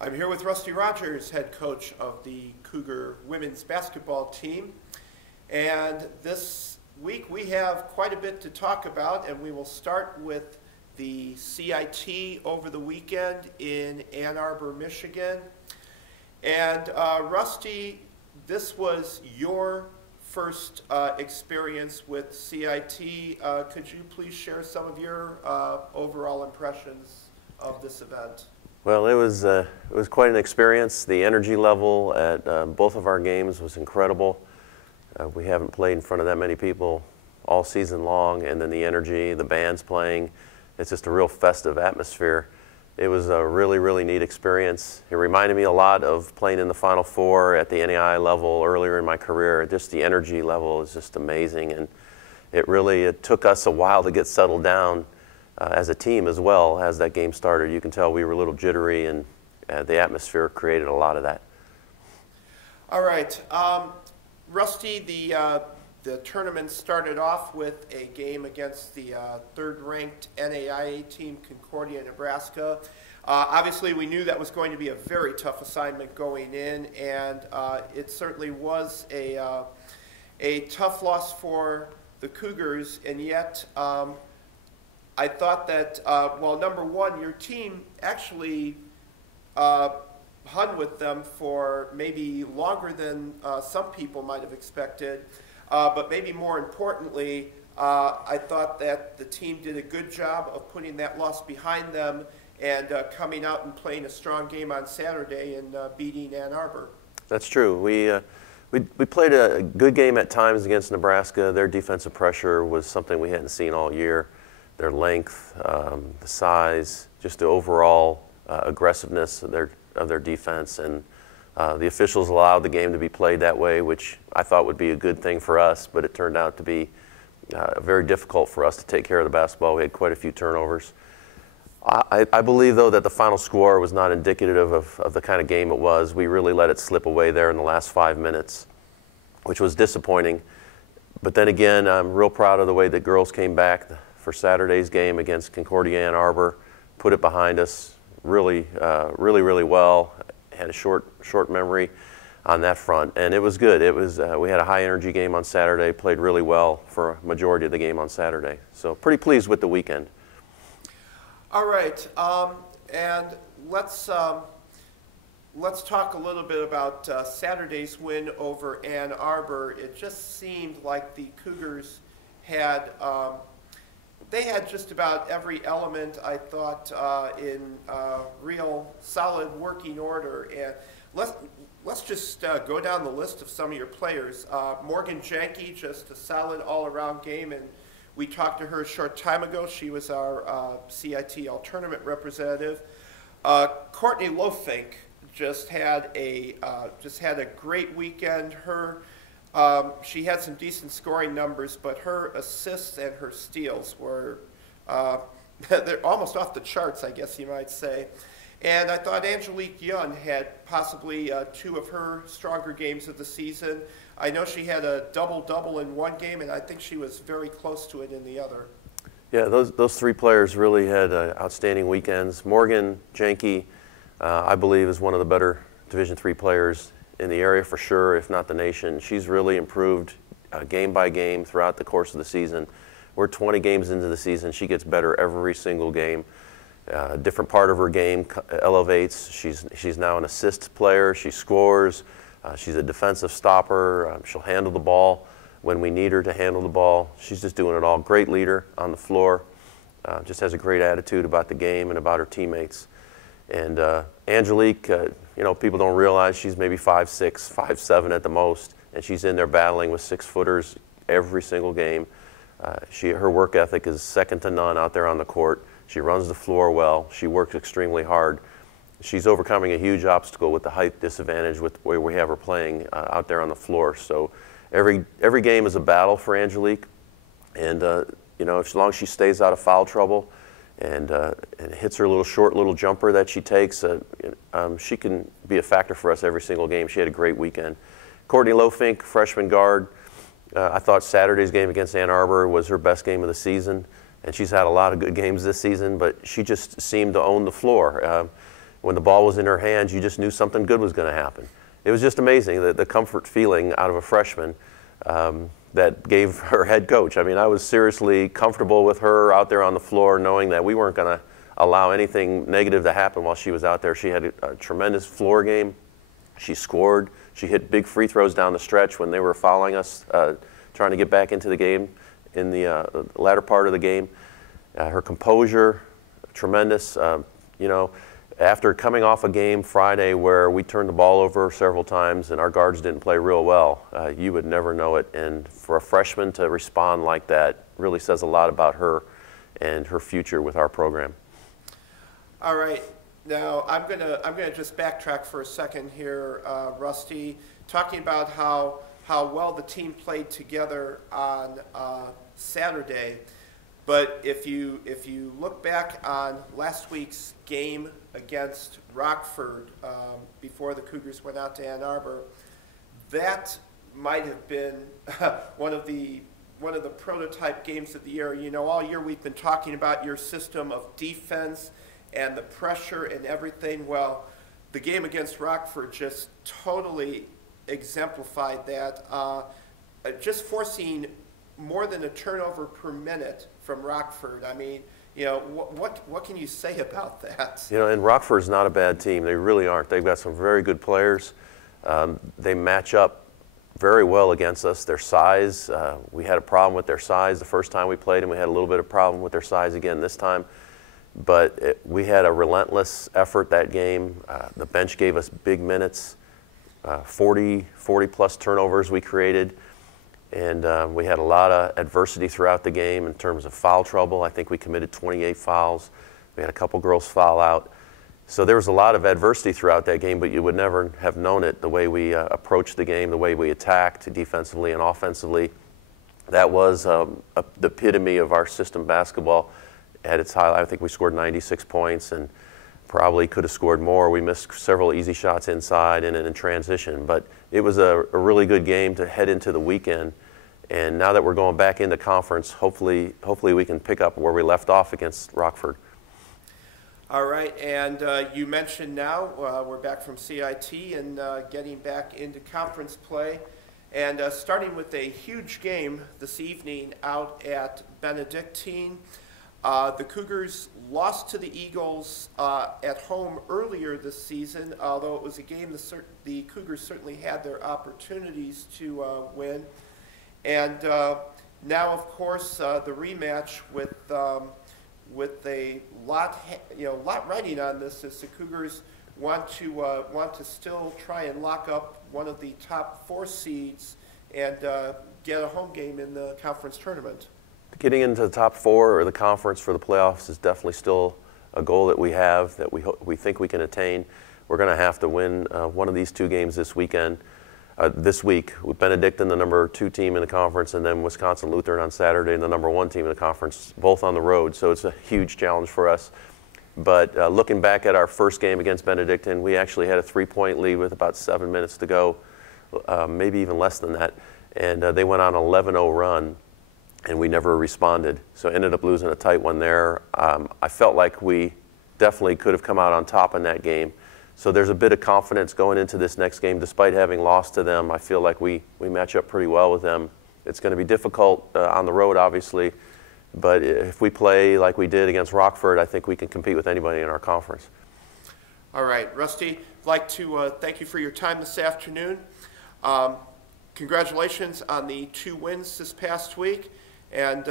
I'm here with Rusty Rogers, head coach of the Cougar women's basketball team. And this week we have quite a bit to talk about, and we will start with the CIT over the weekend in Ann Arbor, Michigan. And Rusty, this was your first experience with CIT. Could you please share some of your overall impressions of this event? Well, it was quite an experience. The energy level at both of our games was incredible. We haven't played in front of that many people all season long, and then the energy, the band's playing, it's just a real festive atmosphere. It was a really, really neat experience. It reminded me a lot of playing in the Final Four at the NAI level earlier in my career. Just the energy level is just amazing, and it took us a while to get settled down as a team as well as that game started. You can tell we were a little jittery, and the atmosphere created a lot of that. All right. Rusty, the tournament started off with a game against the third-ranked NAIA team, Concordia, Nebraska. Obviously, we knew that was going to be a very tough assignment going in, and it certainly was a tough loss for the Cougars, and yet I thought that, well, number one, your team actually hung with them for maybe longer than some people might have expected. But maybe more importantly, I thought that the team did a good job of putting that loss behind them and coming out and playing a strong game on Saturday and beating Ann Arbor. That's true. We played a good game at times against Nebraska. Their defensive pressure was something we hadn't seen all year. Their length, the size, just the overall aggressiveness of their defense, and the officials allowed the game to be played that way, which I thought would be a good thing for us, but it turned out to be very difficult for us to take care of the basketball. We had quite a few turnovers. I believe, though, that the final score was not indicative of the kind of game it was. We really let it slip away there in the last 5 minutes, which was disappointing. But then again, I'm real proud of the way the girls came back for Saturday's game against Concordia Ann Arbor, put it behind us really well. Had a short memory on that front, and it was good. It was we had a high energy game on Saturday, played really well for a majority of the game on Saturday. So pretty pleased with the weekend. All right, and let's talk a little bit about Saturday's win over Ann Arbor. It just seemed like the Cougars had they had just about every element, I thought, in real solid working order. And let's just go down the list of some of your players. Morgan Janke, just a solid all-around game, and we talked to her a short time ago. She was our CIT all-tournament representative. Courtney Lofink just had a great weekend. She had some decent scoring numbers, but her assists and her steals were they're almost off the charts, I guess you might say. And I thought Angelique Young had possibly two of her stronger games of the season. I know she had a double-double in one game, and I think she was very close to it in the other. Yeah, those three players really had outstanding weekends. Morgan Janke, I believe, is one of the better Division III players in the area for sure, if not the nation. She's really improved game by game throughout the course of the season. We're 20 games into the season. She gets better every single game. A different part of her game elevates. She's now an assist player. She scores. She's a defensive stopper. She'll handle the ball when we need her to handle the ball. She's just doing it all. Great leader on the floor. Just has a great attitude about the game and about her teammates. And Angelique, you know, people don't realize she's maybe 5'6", 5'7" at the most, and she's in there battling with 6-footers every single game. Her work ethic is second to none out there on the court. She runs the floor well. She works extremely hard. She's overcoming a huge obstacle with the height disadvantage with the way we have her playing out there on the floor. So every game is a battle for Angelique, and you know, as long as she stays out of foul trouble and hits her little jumper that she takes, she can be a factor for us every single game. She had a great weekend. Courtney Lofink, freshman guard. I thought Saturday's game against Ann Arbor was her best game of the season, and she's had a lot of good games this season, but she just seemed to own the floor. when the ball was in her hands, you just knew something good was going to happen. It was just amazing, the comfort feeling out of a freshman that gave her head coach. I mean, I was seriously comfortable with her out there on the floor, knowing that we weren't going to allow anything negative to happen while she was out there. She had a tremendous floor game. She scored. She hit big free throws down the stretch when they were fouling us, trying to get back into the game in the latter part of the game. Her composure, tremendous. You know, after coming off a game Friday where we turned the ball over several times and our guards didn't play real well, you would never know it. And for a freshman to respond like that really says a lot about her and her future with our program. All right. Now, I'm gonna just backtrack for a second here, Rusty, talking about how well the team played together on Saturday. But if you look back on last week's game against Rockford before the Cougars went out to Ann Arbor, that might have been one of the prototype games of the year. You know, all year we've been talking about your system of defense and the pressure and everything. Well, the game against Rockford just totally exemplified that. Just forcing more than a turnover per minute from Rockford. I mean, you know, what can you say about that? You know, and Rockford's not a bad team. They really aren't. They've got some very good players. They match up very well against us. Their size, we had a problem with their size the first time we played, and we had a little bit of problem with their size again this time. But we had a relentless effort that game. The bench gave us big minutes, 40 plus turnovers we created. And we had a lot of adversity throughout the game in terms of foul trouble. I think we committed 28 fouls. We had a couple girls foul out. So there was a lot of adversity throughout that game, but you would never have known it the way we approached the game, the way we attacked defensively and offensively. That was the epitome of our system basketball at its highlight. I think we scored 96 points and probably could have scored more. We missed several easy shots inside and in transition, but it was a really good game to head into the weekend. And now that we're going back into conference, hopefully we can pick up where we left off against Rockford. All right, and you mentioned now we're back from CIT and getting back into conference play. And starting with a huge game this evening out at Benedictine. The Cougars lost to the Eagles at home earlier this season, although it was a game the Cougars certainly had their opportunities to win. And now, of course, the rematch with a lot riding on this, as the Cougars want to still try and lock up one of the top 4 seeds and get a home game in the conference tournament. Getting into the top 4 or the conference for the playoffs is definitely still a goal that we have, that we think we can attain. We're going to have to win one of these 2 games this week, with Benedictine, the number 2 team in the conference, and then Wisconsin Lutheran on Saturday, and the number 1 team in the conference, both on the road. So it's a huge challenge for us. But looking back at our first game against Benedictine, we actually had a 3-point lead with about 7 minutes to go, maybe even less than that. And they went on an 11-0 run, and we never responded. So ended up losing a tight one there. I felt like we definitely could have come out on top in that game. So there's a bit of confidence going into this next game. Despite having lost to them, I feel like we match up pretty well with them. It's going to be difficult on the road, obviously, but if we play like we did against Rockford, I think we can compete with anybody in our conference. All right, Rusty, I'd like to thank you for your time this afternoon. Congratulations on the 2 wins this past week, and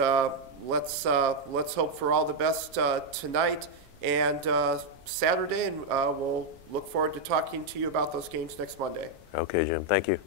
let's hope for all the best tonight and Saturday, and we'll look forward to talking to you about those games next Monday. Okay, Jim. Thank you.